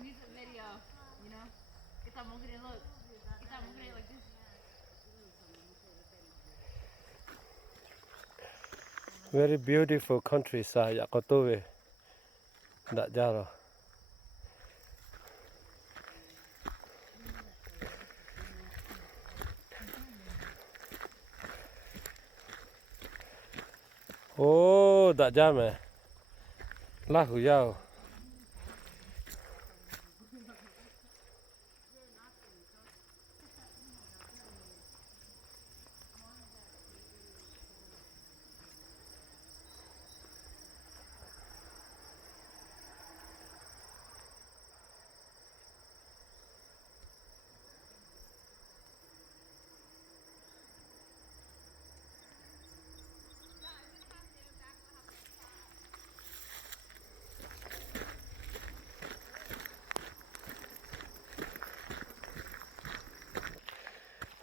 music video, you know. Kita mungkin look. Kita mungkin like this. Very beautiful countryside. Yakotowe. Dak jaro. Oh, dak jam eh. Lah huyao.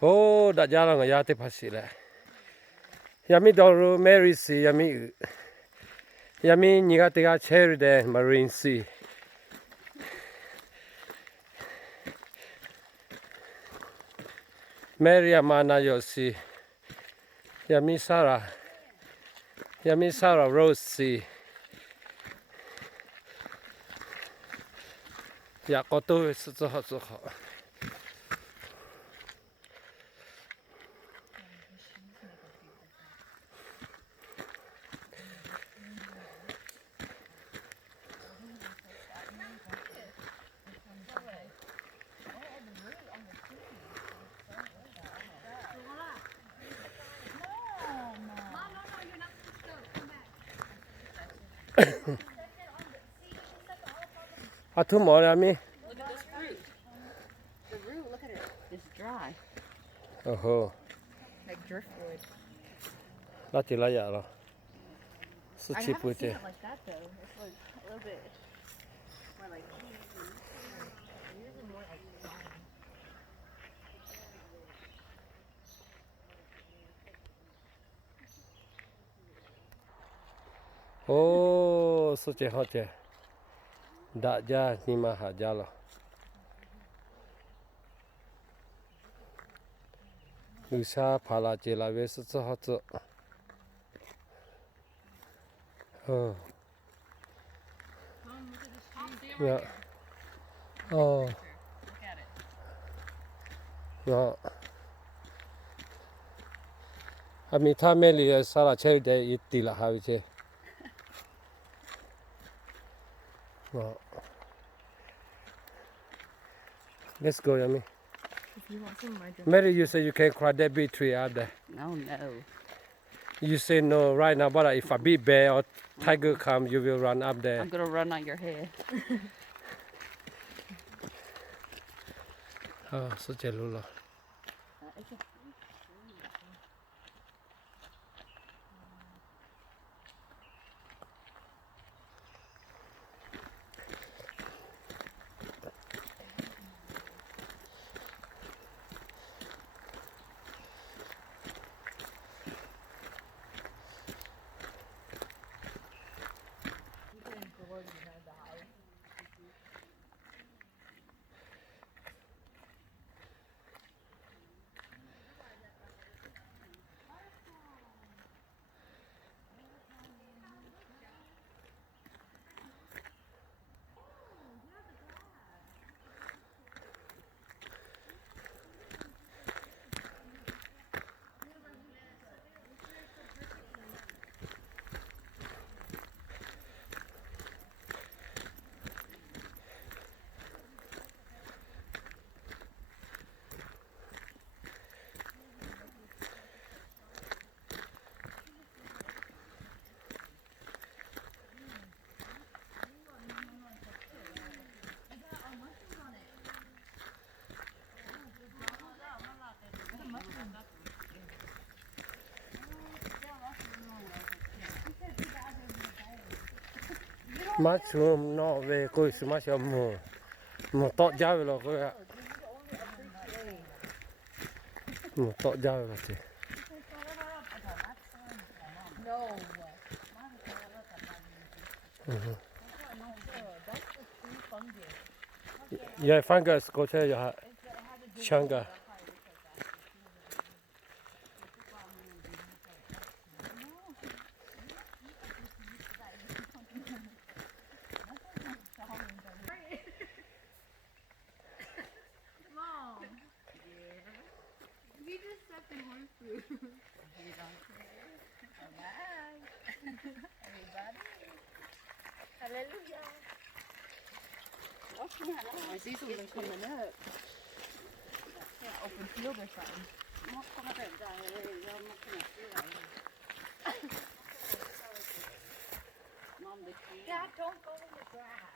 Oh, dak jarang ya te pasti lah. Yami doru Mary Sea yami. Yami niga tega cherry de Marine Sea. Mary amana yosi. Yami Sarah. Yami Sarah Rose Sea. Yakotowe suzo suzo. Atu mo yami. Look at this fruit. The root, look at it. It's dry. Oh, Like driftwood. lati la ya lo. I Suchi haven't seen pute. it like that though. It's like a little bit more like usually more like Oh, suci hoce. Dak ja ni mah jalo. Lusa pala jela we suzo hoce. Oh, Mom, look at this tree. yeah. Oh, Look at it. yeah. Ami tha meli sara cherry de itti la ha che. Well, let's go, Yami. If you want some, I drink. Mary, you say you can climb that big tree out there. No, no. You say no right now, but if a big bear or tiger come, you will run up there. I'm gonna run on your head. Oh, such a lula. Mushroom no về coi sự mushroom mù tọt dao rồi coi ạ mù tọt dao rồi chị Yeah, fungus go to your changa. Mom. Yeah. We just stepped in horse food. You don't care. Alright. Everybody. Hallelujah. I see something coming up. Yeah, open field or something. Dad, don't go in the grass.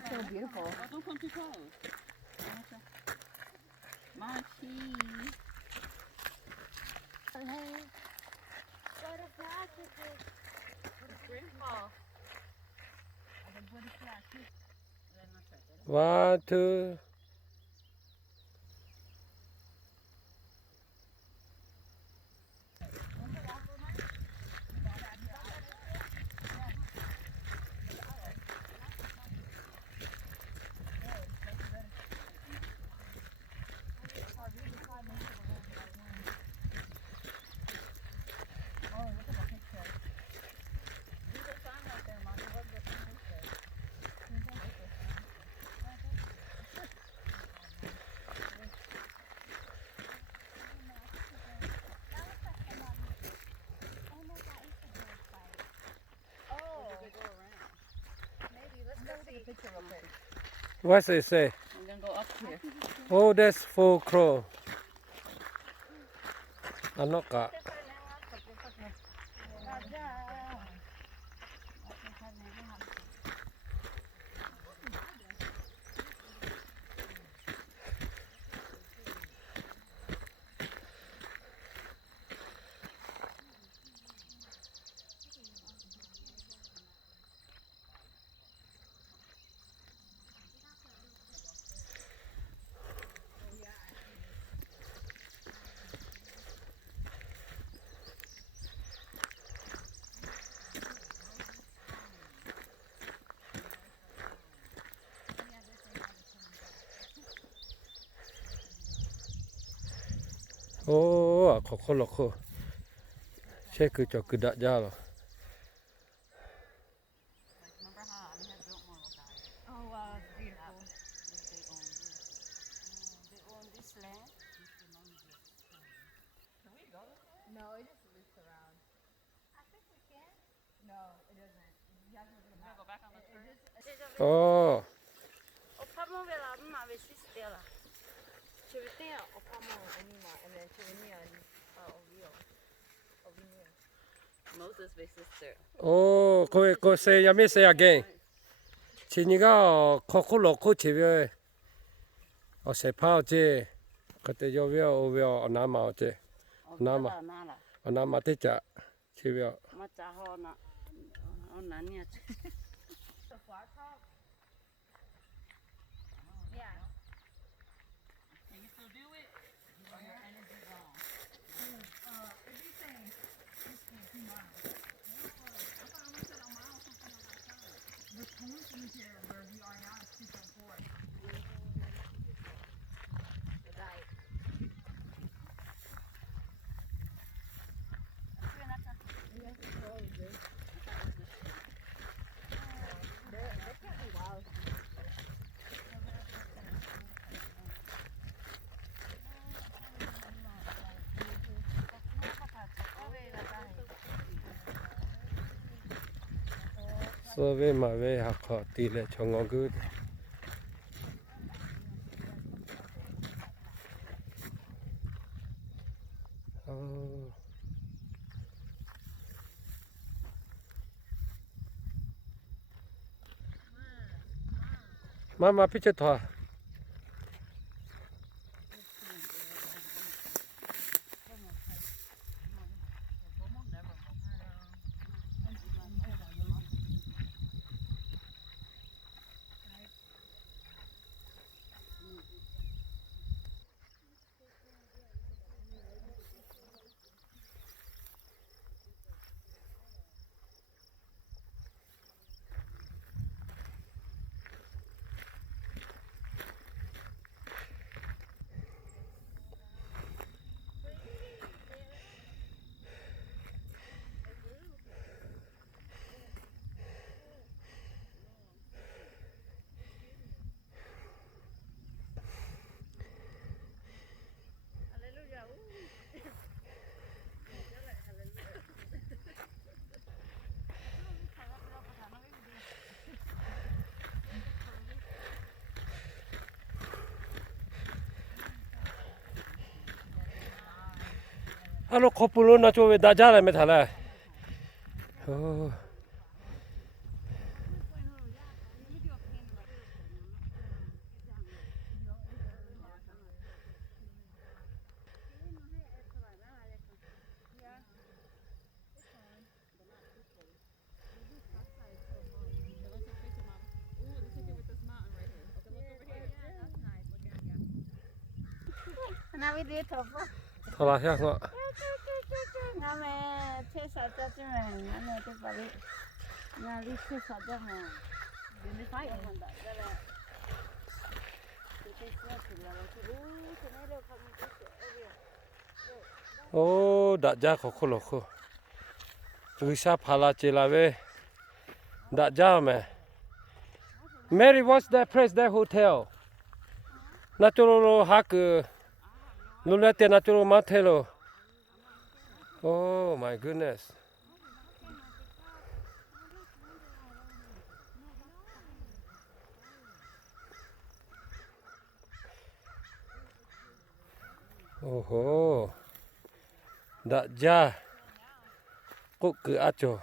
It's so beautiful. Oh, don't come too close. Monty. Grandpa. 1, 2. Picture real quick. What's it say? I'm gonna go up here. Oh, that's full crow. Anoka. Oh, koko loko. Check it, good that jalo. Remember how I had built more guys? Oh wow, it's beautiful. They own this land. No, it just loops around. I think we can. No, it doesn't. You have to look at the I'm map. gonna go back on the screen. Oh, 오빠 몸에라 엄마 왜 시스테라? Chivitiya, Opamo, Anima, and then Chiviniya, Ovio. Ovio. Moses' big sister. oh, go say, let me say again. Chiniga, koko loko chive. O se pao che. Kate jovio, ovio, onama che. Nama. Nala. Onama techa. Chivio. Machaho na. Oh, nani The flat top? Yeah. Can you still do it? Or your energy gone? It'd be saying 2 miles. I thought I said a mile something on that side. The pollution here where we are now is 2.4. Right. 왜 마왜 하커 딜레 정어그 마마 피체 더 알로 커플로 나 저왜 나자라 메탈라 Now we do top. 더라 향어 Now me chase out that man. I know the body. Now we chase out that man. Then they fight on that. 오 나자 코콜로코 의사 팔라질라베 나자메 Mary, what's that place, that hotel? 나토로 하크 놀라테 나토로 마텔로 Oh my goodness. 오호 나자 꼭 그 아죠